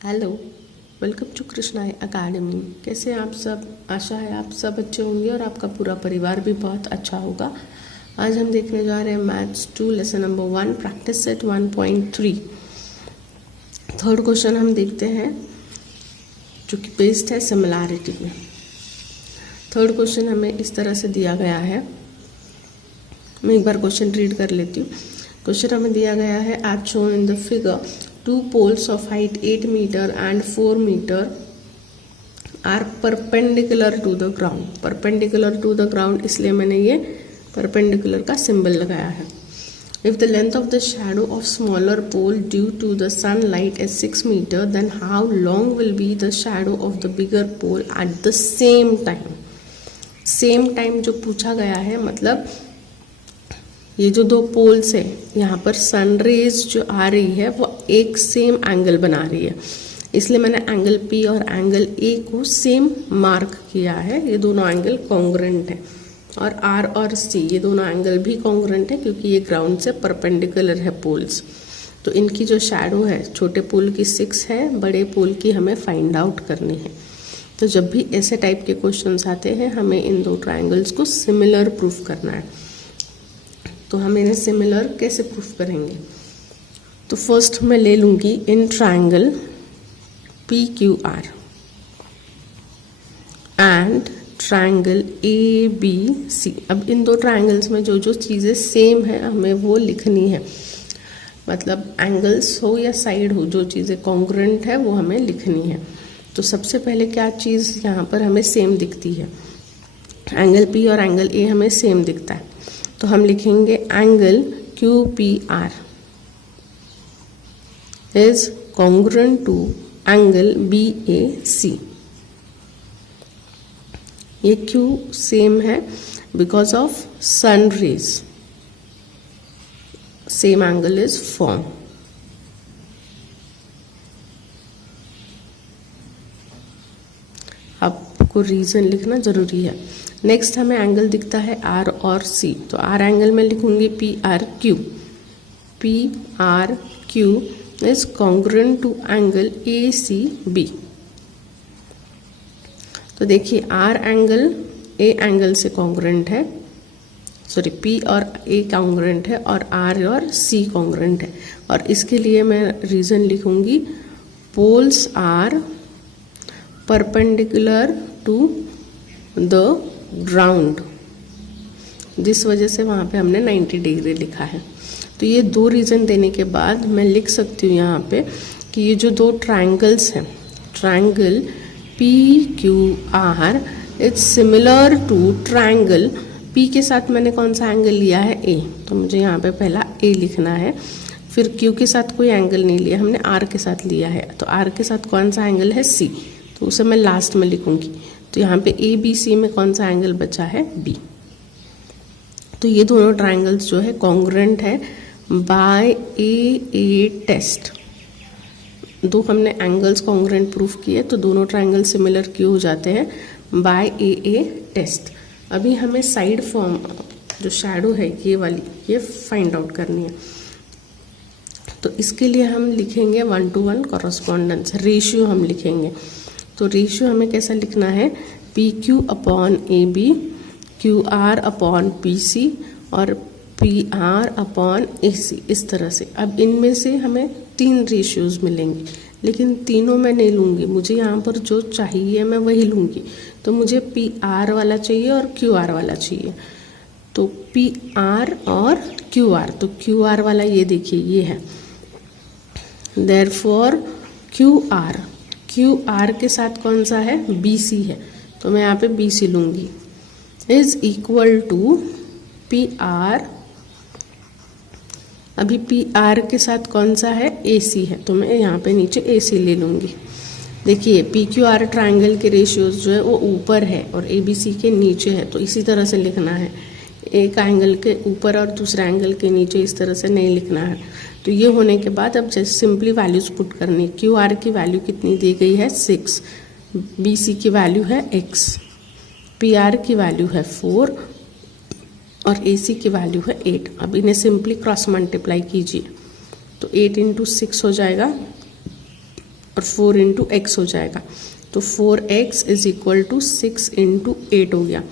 Hello, welcome to Krishna academy. कैसे हैं आप सब? आशा है आप सब अच्छे होंगे और आपका पूरा परिवार भी बहुत अच्छा होगा। आज हम देखने जा रहे हैं maths 2 lesson number 1 practice set 1.3। Third question हम देखते हैं जो कि बेस्ड है सिमिलैरिटी में। थर्ड क्वेश्चन हमें इस तरह से दिया गया है। मैं एक बार क्वेश्चन रीड कर लेती हूँ। क्वेश्चन हमें दिया गया है as shown in the figure two poles of height 8 meter and 4 meter are perpendicular to the ground. Perpendicular to the ground इसलिए मैंने ये perpendicular का symbol लगाया है। If the length of the shadow of smaller pole due to the sunlight is 6 meter, then how long will be the shadow of the bigger pole at the same time? Same time जो पूछा गया है, मतलब ये जो दो poles है यहाँ पर सन रेज जो आ रही है वो एक सेम एंगल बना रही है, इसलिए मैंने एंगल P और एंगल A को सेम मार्क किया है। ये दोनों एंगल कॉन्ग्रुएंट हैं और R और C ये दोनों एंगल भी कॉन्ग्रुएंट है क्योंकि ये ग्राउंड से परपेंडिकुलर है पोल्स। तो इनकी जो शैडो है छोटे पोल की 6 है, बड़े पोल की हमें फाइंड आउट करनी है। तो जब भी ऐसे टाइप के क्वेश्चंस आते हैं हमें इन दो ट्राइंगल्स को सिमिलर प्रूफ करना है। तो हम इन्हें सिमिलर कैसे प्रूफ करेंगे? तो फर्स्ट मैं ले लूँगी in triangle PQR and triangle ABC। अब इन दो ट्राइंगल्स में जो जो चीज़ें सेम है हमें वो लिखनी है, मतलब एंगल्स हो या साइड हो, जो चीज़ें कॉन्ग्रुएंट है वो हमें लिखनी है। तो सबसे पहले क्या चीज़ यहाँ पर हमें सेम दिखती है? एंगल P और एंगल A हमें सेम दिखता है, तो हम लिखेंगे angle QPR is congruent to angle BAC। ये Q सेम है because of sun rays, same angle is form. आपको रीजन लिखना जरूरी है। नेक्स्ट हमें एंगल दिखता है R और C, तो R एंगल में लिखूंगी PRQ। PRQ is congruent to angle ACB। तो देखिए R एंगल A एंगल से कॉन्ग्रुएंट है, सॉरी P और A कॉन्ग्रुएंट है और R और C कॉन्ग्रुएंट है। और इसके लिए मैं रीजन लिखूंगी poles are perpendicular to the ground, जिस वजह से वहाँ पे हमने 90 डिग्री लिखा है। तो ये दो रीज़न देने के बाद मैं लिख सकती हूँ यहाँ पे कि ये जो दो ट्राइंगल्स हैं, triangle PQR is similar to triangle P के साथ मैंने कौन सा एंगल लिया है? A, तो मुझे यहाँ पे पहला A लिखना है। फिर Q के साथ कोई एंगल नहीं लिया, हमने R के साथ लिया है, तो R के साथ कौन सा एंगल है? C, तो उसे मैं लास्ट में लिखूंगी। तो यहाँ पे ABC में कौन सा एंगल बचा है? B। तो ये दोनों ट्राइंगल्स जो है कॉन्ग्रुएंट है बाय AA टेस्ट। दो हमने एंगल्स कॉन्ग्रुएंट प्रूफ किए तो दोनों ट्राइंगल सिमिलर क्यों हो जाते हैं? By AA test. अभी हमें साइड फॉर्म जो शैडो है ये वाली, ये फाइंड आउट करनी है। तो इसके लिए हम लिखेंगे 1:1 कॉरस्पॉन्डेंस रेशियो हम लिखेंगे। तो रेशियो हमें कैसा लिखना है? PQ upon AB, QR upon PC और PR अपॉन AC, इस तरह से। अब इनमें से हमें 3 रेशियोज मिलेंगे, लेकिन तीनों मैं नहीं लूँगी, मुझे यहाँ पर जो चाहिए मैं वही लूँगी। तो मुझे PR वाला चाहिए और QR वाला चाहिए। तो PR और QR, तो QR वाला ये देखिए ये है, देयरफॉर QR के साथ कौन सा है? BC है, तो मैं यहाँ पे BC लूँगी, इज इक्वल टू PR। अभी PR के साथ कौन सा है? AC है, तो मैं यहाँ पे नीचे AC ले लूँगी। देखिए PQR ट्राइंगल के रेशियोज जो है वो ऊपर है और ABC के नीचे है, तो इसी तरह से लिखना है। एक एंगल के ऊपर और दूसरा एंगल के नीचे इस तरह से नहीं लिखना है। तो ये होने के बाद अब जैसे सिंपली वैल्यूज पुट करनी है। QR की वैल्यू कितनी दी गई है? 6, BC की वैल्यू है X, PR की वैल्यू है 4 और AC की वैल्यू है 8। अब इन्हें सिंपली क्रॉस मल्टीप्लाई कीजिए तो 8 × 6 हो जाएगा और 4 इंटू एक्स हो जाएगा, तो 4x is equal to 6 into 8 हो गया।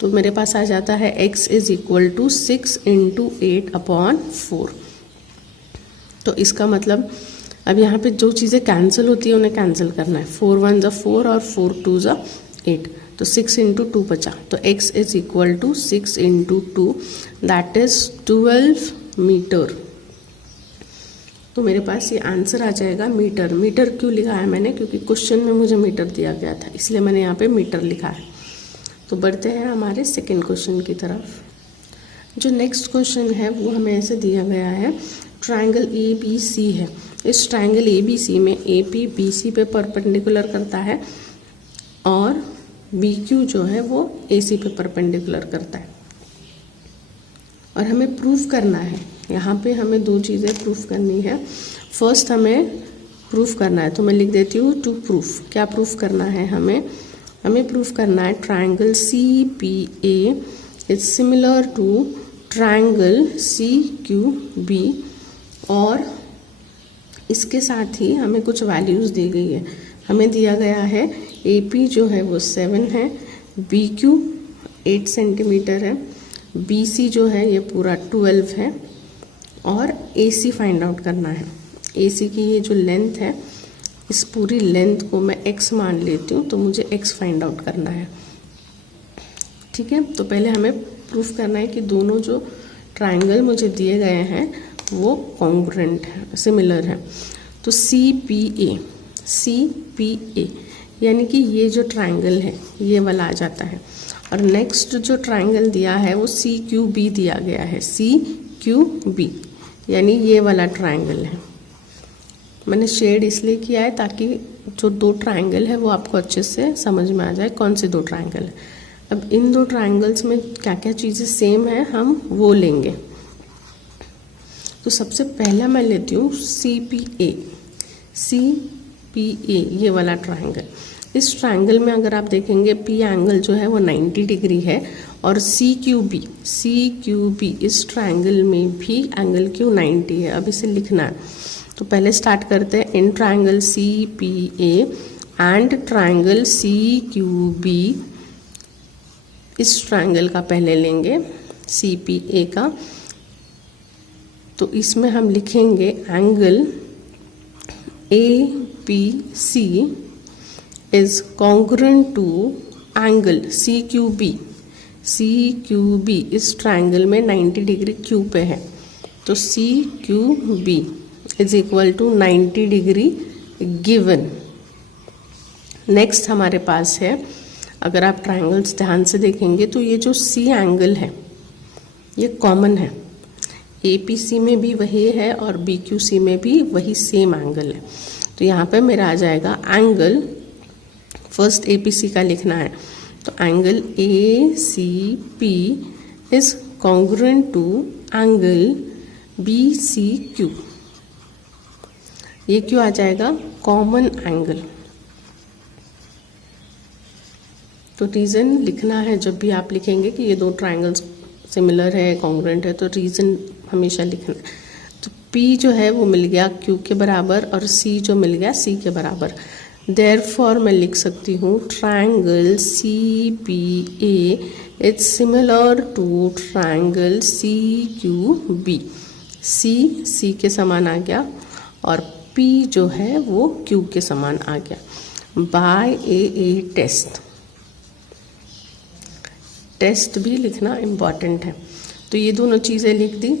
तो मेरे पास आ जाता है x is equal to 6 into 8/4। तो इसका मतलब अब यहाँ पे जो चीज़ें कैंसिल होती है उन्हें कैंसिल करना है। 4 1 ज़ा 4 और 4 2 ज़ा 8, तो 6 इंटू 2 बचा। तो x is equal to 6 into 2, that is 12 metre. तो मेरे पास ये आंसर आ जाएगा मीटर। मीटर क्यों लिखा है मैंने, क्योंकि क्वेश्चन में मुझे मीटर दिया गया था, इसलिए मैंने यहाँ पे मीटर लिखा है। तो बढ़ते हैं हमारे सेकंड क्वेश्चन की तरफ। जो नेक्स्ट क्वेश्चन है वो हमें ऐसे दिया गया है, ट्रायंगल ABC है। इस ट्रायंगल ABC में AP BC पे परपेंडिकुलर करता है और BQ जो है वो AC पे परपेंडिकुलर करता है, और हमें प्रूफ करना है। यहाँ पे हमें दो चीज़ें प्रूफ करनी है। फर्स्ट हमें प्रूफ करना है, तो मैं लिख देती हूँ टू प्रूफ। क्या प्रूफ करना है हमें प्रूफ करना है triangle CPA is similar to triangle CQB, और इसके साथ ही हमें कुछ वैल्यूज़ दी गई है। हमें दिया गया है AP जो है वो 7 है, BQ 8 सेंटीमीटर है, BC जो है ये पूरा 12 है, और AC फाइंड आउट करना है। AC की ये जो लेंथ है, इस पूरी लेंथ को मैं x मान लेती हूँ, तो मुझे x फाइंड आउट करना है। ठीक है, तो पहले हमें प्रूफ करना है कि दोनों जो ट्रायंगल मुझे दिए गए हैं वो कॉन्ग्रुएंट है, सिमिलर है। तो CPA यानी कि ये जो ट्रायंगल है ये वाला आ जाता है, और नेक्स्ट जो ट्रायंगल दिया है वो CQB दिया गया है। CQB यानी ये वाला ट्रायंगल है। मैंने शेड इसलिए किया है ताकि जो दो ट्रायंगल है वो आपको अच्छे से समझ में आ जाए कौन से दो ट्रायंगल है। अब इन दो ट्रायंगल्स में क्या क्या चीज़ें सेम है हम वो लेंगे। तो सबसे पहला मैं लेती हूँ CPA ये वाला ट्रायंगल। इस ट्रायंगल में अगर आप देखेंगे P एंगल जो है वो 90 डिग्री है, और CQB इस ट्रायंगल में भी एंगल क्यों 90 है। अब इसे लिखना है, तो पहले स्टार्ट करते हैं। In triangle CPA and triangle CQB, इस ट्रायंगल का पहले लेंगे CPA का, तो इसमें हम लिखेंगे angle APC is congruent to angle CQB इस ट्रायंगल में 90 डिग्री क्यू पे है, तो CQB is equal to 90 degree given. Next हमारे पास है, अगर आप ट्रायंगल्स ध्यान से देखेंगे तो ये जो C एंगल है ये कॉमन है, APC में भी वही है और BQC में भी वही सेम एंगल है। तो यहाँ पे मेरा आ जाएगा एंगल, फर्स्ट APC का लिखना है, तो angle ACP is congruent to angle BCQ। ये क्यों आ जाएगा, कॉमन एंगल। तो रीज़न लिखना है, जब भी आप लिखेंगे कि ये दो ट्रायंगल्स सिमिलर है, कॉन्ग्रुएंट है, तो रीज़न हमेशा लिखना है। तो P जो है वो मिल गया Q के बराबर, और C जो मिल गया C के बराबर। देयरफॉर मैं लिख सकती हूँ triangle CPA is similar to triangle CQB। C के समान आ गया, और P जो है वो Q के समान आ गया बाय ए टेस्ट। टेस्ट भी लिखना इम्पॉर्टेंट है। तो ये दोनों चीज़ें लिख दी।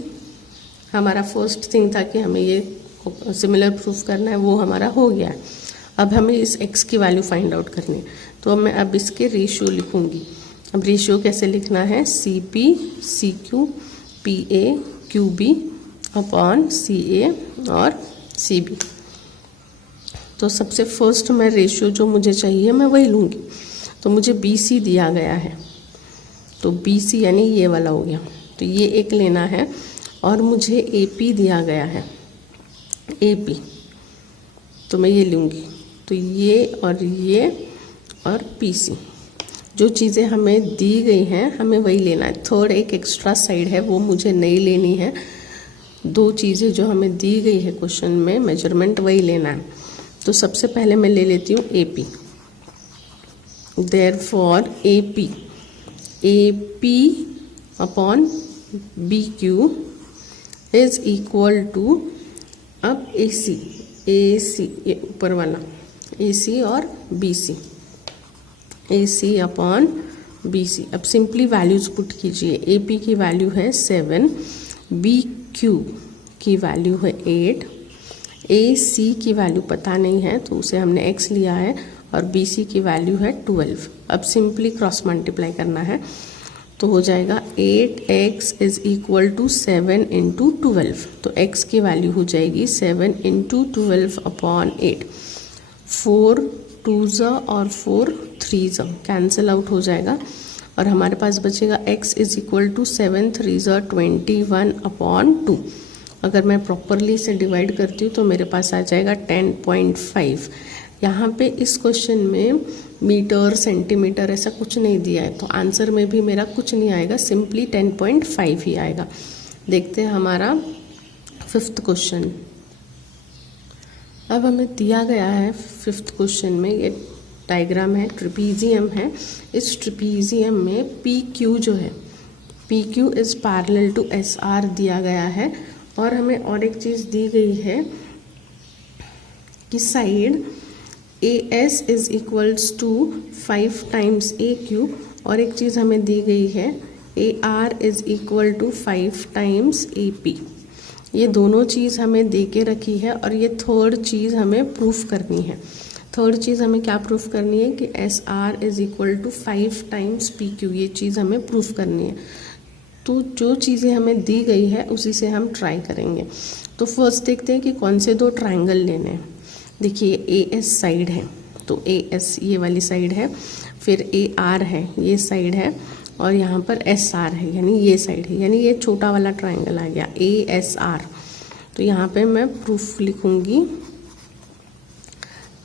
हमारा फर्स्ट थिंग था कि हमें ये सिमिलर प्रूफ करना है, वो हमारा हो गया है। अब हमें इस x की वैल्यू फाइंड आउट करनी है, तो मैं अब इसके रेशियो लिखूंगी। अब रेशियो कैसे लिखना है, CP CQ PA QB upon CA और CB। तो सबसे फर्स्ट मैं रेशियो जो मुझे चाहिए मैं वही लूँगी। तो मुझे BC दिया गया है, तो BC यानी ये वाला हो गया, तो ये एक लेना है। और मुझे AP दिया गया है, AP, तो मैं ये लूँगी। तो ये और PC, जो चीज़ें हमें दी गई हैं हमें वही लेना है। थर्ड एक एक्स्ट्रा साइड है वो मुझे नहीं लेनी है। दो चीज़ें जो हमें दी गई है क्वेश्चन में मेजरमेंट वही लेना है। तो सबसे पहले मैं ले लेती हूँ A P. Therefore A P upon B Q is equal to, अब ए सी ये ऊपर वाला ए सी और B C upon B C. अब सिंपली वैल्यूज पुट कीजिए। ए पी की वैल्यू है 7, बी क्यू की वैल्यू है 8, ए सी की वैल्यू पता नहीं है तो उसे हमने x लिया है, और बी सी की वैल्यू है 12। अब सिंपली क्रॉस मल्टीप्लाई करना है तो हो जाएगा 8x is equal to 7 into 12। तो x की वैल्यू हो जाएगी 7 इंटू 12 अपॉन 8। 4 2 और 4 3 कैंसिल आउट हो जाएगा, और हमारे पास बचेगा x is equal to 7 3 21 upon 2। अगर मैं प्रॉपरली इसे डिवाइड करती हूँ तो मेरे पास आ जाएगा 10.5। यहाँ पे इस क्वेश्चन में मीटर सेंटीमीटर ऐसा कुछ नहीं दिया है, तो आंसर में भी मेरा कुछ नहीं आएगा, सिंपली 10.5 ही आएगा। देखते हैं हमारा 5th क्वेश्चन। अब हमें दिया गया है 5th क्वेश्चन में, ये डायग्राम है, ट्रिपीजियम है। इस ट्रिपीजियम में पी क्यू जो है, P Q is parallel to S R दिया गया है, और हमें और एक चीज़ दी गई है कि side A S is equals to 5 times A Q, और एक चीज़ हमें दी गई है A R is equal to 5 times A P. ये दोनों चीज़ हमें दे के रखी है, और ये थर्ड चीज़ हमें प्रूफ करनी है। थर्ड चीज़ हमें क्या प्रूफ करनी है कि S R is equal to 5 times P Q, ये चीज़ हमें प्रूफ करनी है। तो जो चीज़ें हमें दी गई है उसी से हम ट्राई करेंगे। तो फर्स्ट देखते हैं कि कौन से दो ट्राइंगल लेने हैं। देखिए ए एस साइड है, तो ए एस ये वाली साइड है, फिर ए आर है ये साइड है, और यहाँ पर एस आर है यानी ये साइड है, यानी ये छोटा वाला ट्राइंगल आ गया ए एस आर। तो यहाँ पे मैं प्रूफ लिखूँगी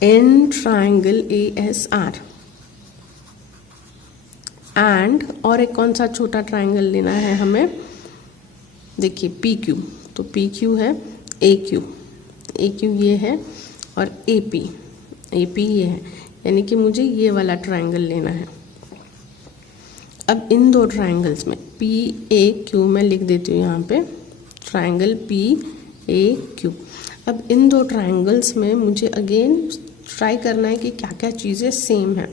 in triangle A S R and, और एक कौन सा छोटा ट्राइंगल लेना है हमें, देखिए पी क्यू, तो पी क्यू है ए क्यू ये है, और ए पी ये है, यानी कि मुझे ये वाला ट्राइंगल लेना है। अब इन दो ट्राइंगल्स में पी ए क्यू मैं लिख देती हूँ यहाँ पे, ट्राइंगल पी ए क्यू। अब इन दो ट्राइंगल्स में मुझे अगेन ट्राई करना है कि क्या क्या चीज़ें सेम हैं।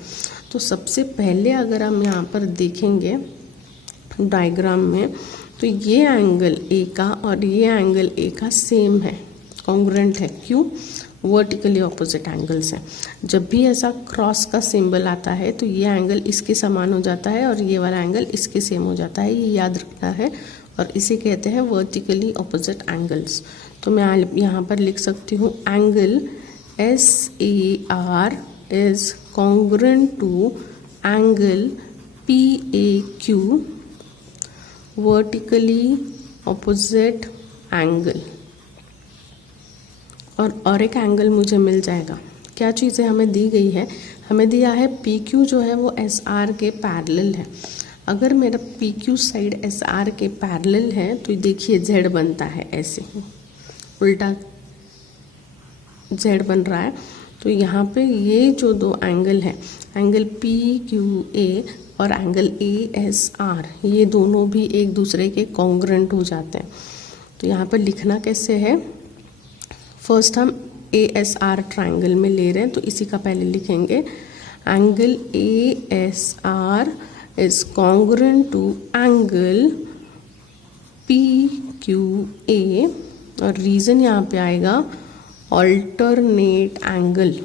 तो सबसे पहले अगर हम यहाँ पर देखेंगे डायग्राम में, तो ये एंगल ए का और ये एंगल ए का सेम है, कॉन्ग्रुएंट है। क्यों? वर्टिकली ऑपोजिट एंगल्स हैं। जब भी ऐसा क्रॉस का सिंबल आता है तो ये एंगल इसके समान हो जाता है और ये वाला एंगल इसके सेम हो जाता है, ये याद रखना है, और इसे कहते हैं वर्टिकली ऑपोजिट एंगल्स। तो मैं यहाँ पर लिख सकती हूँ angle SAR is congruent to angle PAQ, vertically opposite angle. और एक एंगल मुझे मिल जाएगा। क्या चीज़ें हमें दी गई है, हमें दिया है PQ जो है वो SR के पैरेलल है। अगर मेरा PQ साइड SR के पैरेलल है तो देखिए Z बनता है, ऐसे उल्टा Z बन रहा है। तो यहाँ पे ये जो दो एंगल हैं, एंगल PQA और एंगल ASR, ये दोनों भी एक दूसरे के कॉन्ग्रुएंट हो जाते हैं। तो यहाँ पर लिखना कैसे है, फर्स्ट हम ASR ट्राइंगल में ले रहे हैं तो इसी का पहले लिखेंगे angle ASR is congruent to angle PQA, और रीजन यहाँ पे आएगा ऑल्टरनेट एंगल।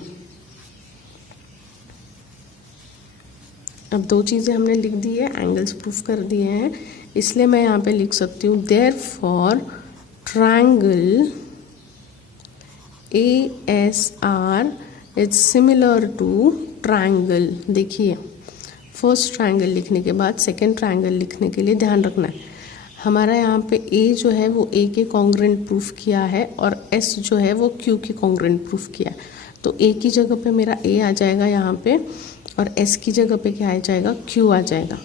अब दो चीज़ें हमने लिख दी है, एंगल्स प्रूफ कर दिए हैं, इसलिए मैं यहाँ पे लिख सकती हूँ therefore triangle ASR is similar to triangle. देखिए फर्स्ट ट्राइंगल लिखने के बाद सेकेंड ट्राइंगल लिखने के लिए ध्यान रखना है, हमारा यहाँ पे A जो है वो A के कॉन्ग्रुएंट प्रूफ किया है और S जो है वो Q के कॉन्ग्रुएंट प्रूफ किया है। तो A की जगह पे मेरा A आ जाएगा यहाँ पे, और S की जगह पे क्या आ जाएगा, Q आ जाएगा।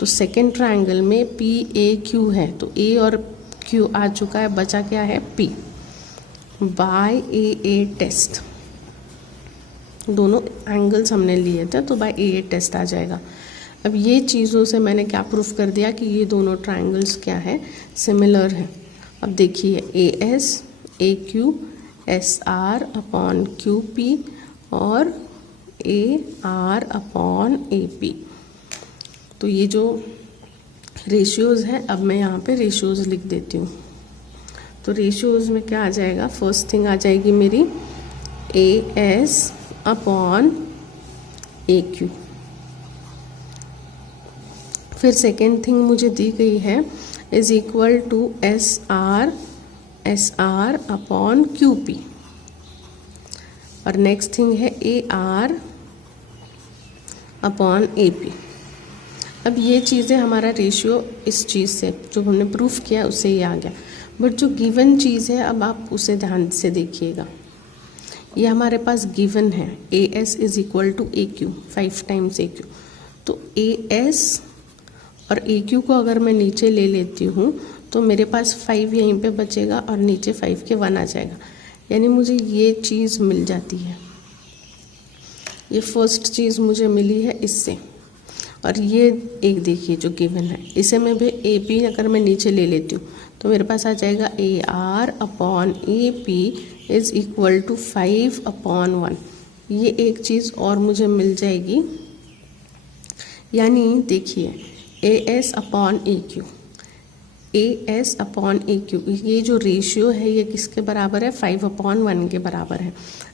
तो सेकेंड ट्राइंगल में PAQ है, तो A और Q आ चुका है, बचा क्या है P। बाय AA टेस्ट दोनों एंगल्स हमने लिए थे, तो बाय ए टेस्ट आ जाएगा। अब ये चीज़ों से मैंने क्या प्रूफ कर दिया कि ये दोनों ट्राइंगल्स क्या है, सिमिलर है। अब देखिए A S A Q S R upon Q P और A R upon A P. तो ये जो रेशियोज़ है, अब मैं यहाँ पे रेशियोज़ लिख देती हूँ। तो रेशियोज़ में क्या आ जाएगा, फर्स्ट थिंग आ जाएगी मेरी A S upon A Q. फिर सेकेंड थिंग मुझे दी गई है is equal to S R upon Q P. और नेक्स्ट थिंग है A R upon A P. अब ये चीज़ें हमारा रेशियो इस चीज़ से जो हमने प्रूफ किया उससे ही आ गया, बट जो गिवन चीज़ है अब आप उसे ध्यान से देखिएगा। ये हमारे पास गिवन है A S is equal to A Q, 5 times A Q. तो ए एस और ए क्यू को अगर मैं नीचे ले लेती हूँ तो मेरे पास 5 यहीं पे बचेगा और नीचे 5 के 1 आ जाएगा, यानी मुझे ये चीज़ मिल जाती है। ये फर्स्ट चीज़ मुझे मिली है इससे। और ये एक देखिए जो गिवन है, इसे मैं भी ए पी अगर मैं नीचे ले लेती हूँ तो मेरे पास आ जाएगा A R upon A P is equal to 5 upon 1। ये एक चीज़ और मुझे मिल जाएगी, यानी देखिए A S upon A Q, A S upon A Q, ये जो रेशियो है ये किसके बराबर है, 5 अपॉन 1 के बराबर है।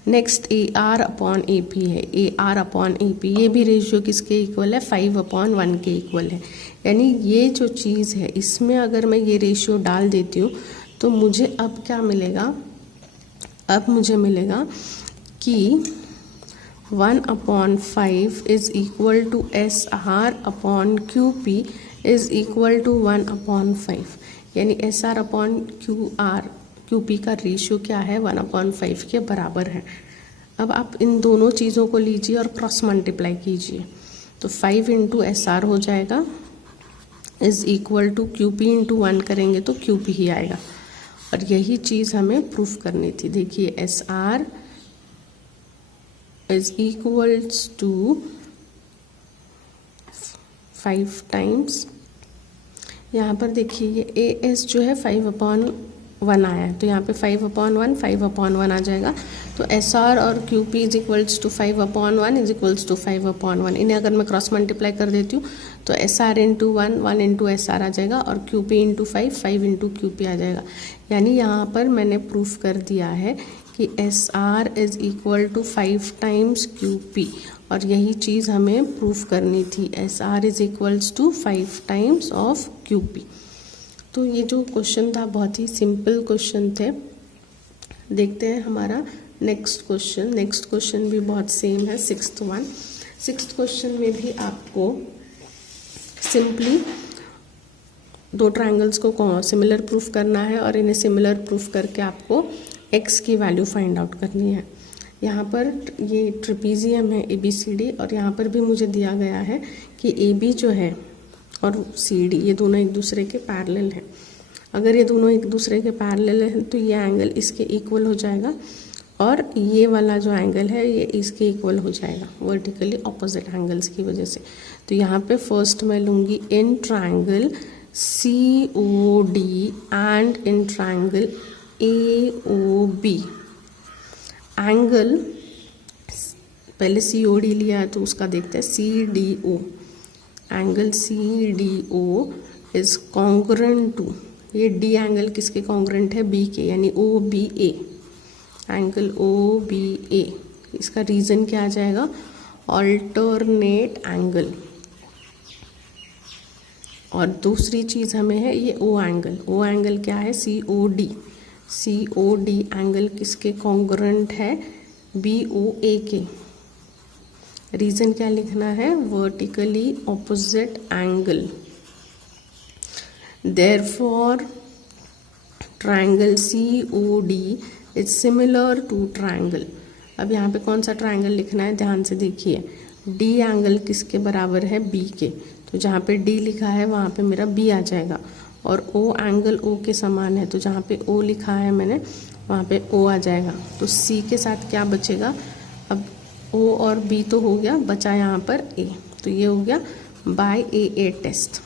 Next A R upon A P है, A R upon A P, ये भी रेशियो किसके इक्वल है, 5 अपॉन 1 के इक्वल है। यानी ये जो चीज़ है इसमें अगर मैं ये रेशियो डाल देती हूँ तो मुझे अब क्या मिलेगा, अब मुझे मिलेगा कि 1 upon 5 is equal to S R upon Q P is equal to 1 upon 5। यानी S R upon Q P का रेशियो क्या है, 1 अपॉन 5 के बराबर है। अब आप इन दोनों चीज़ों को लीजिए और क्रॉस मल्टीप्लाई कीजिए, तो 5 इंटू एस आर हो जाएगा is equal to Q P into 1 करेंगे तो क्यू पी ही आएगा। और यही चीज़ हमें प्रूफ करनी थी। देखिए S R is equals to 5 times, यहाँ पर देखिए ये ए एस जो है 5 अपॉन 1 आया है, तो यहाँ पे 5 अपॉन 1 5 अपॉन 1 आ जाएगा। तो एस आर और Q P is equals to 5 upon 1 is equals to 5 upon 1। इन्हें अगर मैं क्रॉस मल्टीप्लाई कर देती हूँ तो S R into 1 into S R आ जाएगा और Q P into 5 into Q P आ जाएगा। यानी यहाँ पर मैंने प्रूफ कर दिया है कि S R is equal to 5 times Q P, और यही चीज़ हमें प्रूफ करनी थी, S R is equals to 5 times of Q P. तो ये जो क्वेश्चन था बहुत ही सिंपल क्वेश्चन थे। देखते हैं हमारा नेक्स्ट क्वेश्चन। नेक्स्ट क्वेश्चन भी बहुत सेम है, 6th वन। 6th क्वेश्चन में भी आपको सिंपली 2 ट्रायंगल्स को सिमिलर प्रूफ करना है और इन्हें सिमिलर प्रूफ करके आपको x की वैल्यू फाइंड आउट करनी है। यहाँ पर ये ट्रेपीजियम है ABCD, और यहाँ पर भी मुझे दिया गया है कि AB जो है और CD ये दोनों एक दूसरे के पैरेलल हैं। अगर ये दोनों एक दूसरे के पैरेलल हैं तो ये एंगल इसके इक्वल हो जाएगा और ये वाला जो एंगल है ये इसके इक्वल हो जाएगा, वर्टिकली ऑपोजिट एंगल्स की वजह से। तो यहाँ पे फर्स्ट मैं लूँगी in triangle COD and in triangle AOB। Angle पहले COD लिया है तो उसका देखते हैं CDO। Angle CDO is congruent to, ये D एंगल किसके कॉन्ग्रुएंट है, B के, यानी OBA। एंगल OBA, इसका रीजन क्या आ जाएगा, ऑल्टरनेट एंगल। और दूसरी चीज़ हमें है ये O एंगल। O एंगल क्या है, COD। COD एंगल किसके कॉन्ग्रुएंट है, BOA के। रीजन क्या लिखना है, vertically opposite angle. Therefore triangle COD is similar to triangle. अब यहाँ पे कौन सा ट्रायंगल लिखना है, ध्यान से देखिए। D एंगल किसके बराबर है, B के, तो जहाँ पे D लिखा है वहाँ पे मेरा B आ जाएगा। और O एंगल O के समान है, तो जहाँ पे O लिखा है मैंने वहाँ पे O आ जाएगा। तो C के साथ क्या बचेगा, अब ओ और बी तो हो गया, बचा यहाँ पर ए, तो ये हो गया बाय ए टेस्ट।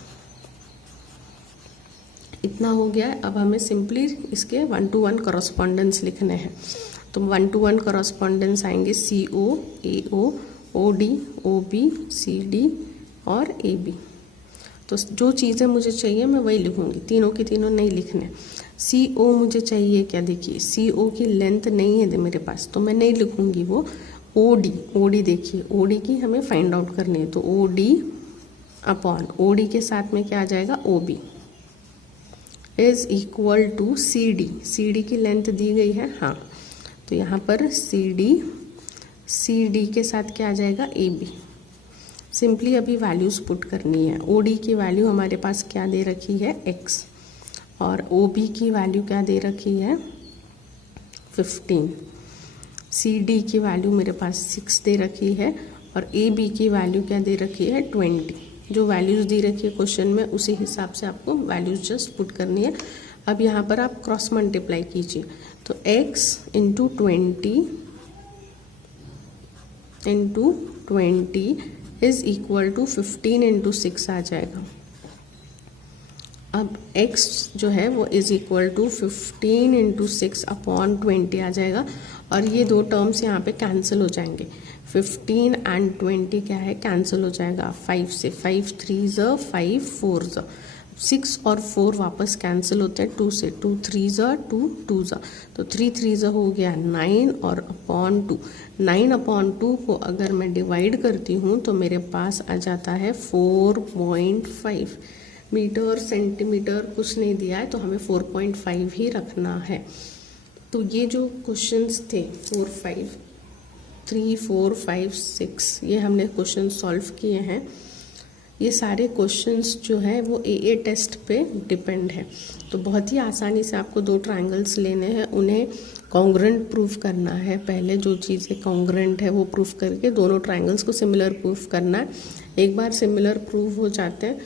इतना हो गया है। अब हमें सिंपली इसके 1-to-1 करस्पॉन्डेंस लिखने हैं। तो 1-to-1 करस्पॉन्डेंस आएंगे CO, AO, OD, OB, CD और AB। तो जो चीज़ें मुझे चाहिए मैं वही लिखूँगी, तीनों की तीनों नहीं लिखने। CO मुझे चाहिए क्या, देखिए CO की लेंथ नहीं है मेरे पास, तो मैं नहीं लिखूँगी वो। OD देखिए, OD की हमें फाइंड आउट करनी है, तो OD अपॉन OD के साथ में क्या आ जाएगा, OB is equal to CD की लेंथ दी गई है, हाँ, तो यहाँ पर CD के साथ क्या आ जाएगा, AB। सिंपली अभी वैल्यूज़ पुट करनी है। OD की वैल्यू हमारे पास क्या दे रखी है, X, और OB की वैल्यू क्या दे रखी है, 15। CD की वैल्यू मेरे पास 6 दे रखी है, और AB की वैल्यू क्या दे रखी है, 20। जो वैल्यूज़ दी रखी है क्वेश्चन में उसी हिसाब से आपको वैल्यूज़ जस्ट पुट करनी है। अब यहाँ पर आप क्रॉस मल्टीप्लाई कीजिए, तो x into 20 is equal to 15 into 6 आ जाएगा। अब x जो है वो is equal to 15 into 6 upon 20 आ जाएगा, और ये दो टर्म्स यहाँ पे कैंसिल हो जाएंगे। 15 एंड 20 क्या है, कैंसिल हो जाएगा 5 से, 5 3 ज़ 5 4 ज़, 6 और 4 वापस कैंसिल होते हैं 2 से, 2 3 ज़ 2 2 ज़, तो 3 3 ज़ हो गया 9 और अपॉन 2। 9 अपॉन 2 को अगर मैं डिवाइड करती हूँ तो मेरे पास आ जाता है 4.5 मीटर। सेंटीमीटर कुछ नहीं दिया है, तो हमें 4.5 ही रखना है। तो ये जो क्वेश्चंस थे 4 5 3 4 5 6 ये हमने क्वेश्चन सॉल्व किए हैं। ये सारे क्वेश्चंस जो है वो AA टेस्ट पे डिपेंड है। तो बहुत ही आसानी से आपको दो ट्रायंगल्स लेने हैं, उन्हें कॉन्ग्रेंट प्रूफ करना है। पहले जो चीज़ें कॉन्ग्रेंट है वो प्रूफ करके दोनों ट्रायंगल्स को सिमिलर प्रूफ करना है। एक बार सिमिलर प्रूफ हो जाते हैं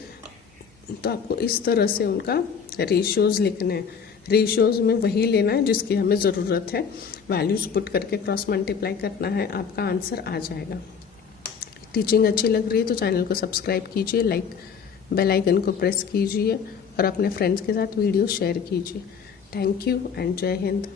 तो आपको इस तरह से उनका रेशियोज़ लिखने हैं। रेशियोज़ में वही लेना है जिसकी हमें ज़रूरत है, वैल्यूज़ पुट करके क्रॉस मल्टीप्लाई करना है, आपका आंसर आ जाएगा। टीचिंग अच्छी लग रही है तो चैनल को सब्सक्राइब कीजिए, लाइक बेल आइकन को प्रेस कीजिए और अपने फ्रेंड्स के साथ वीडियो शेयर कीजिए। थैंक यू एंड जय हिंद।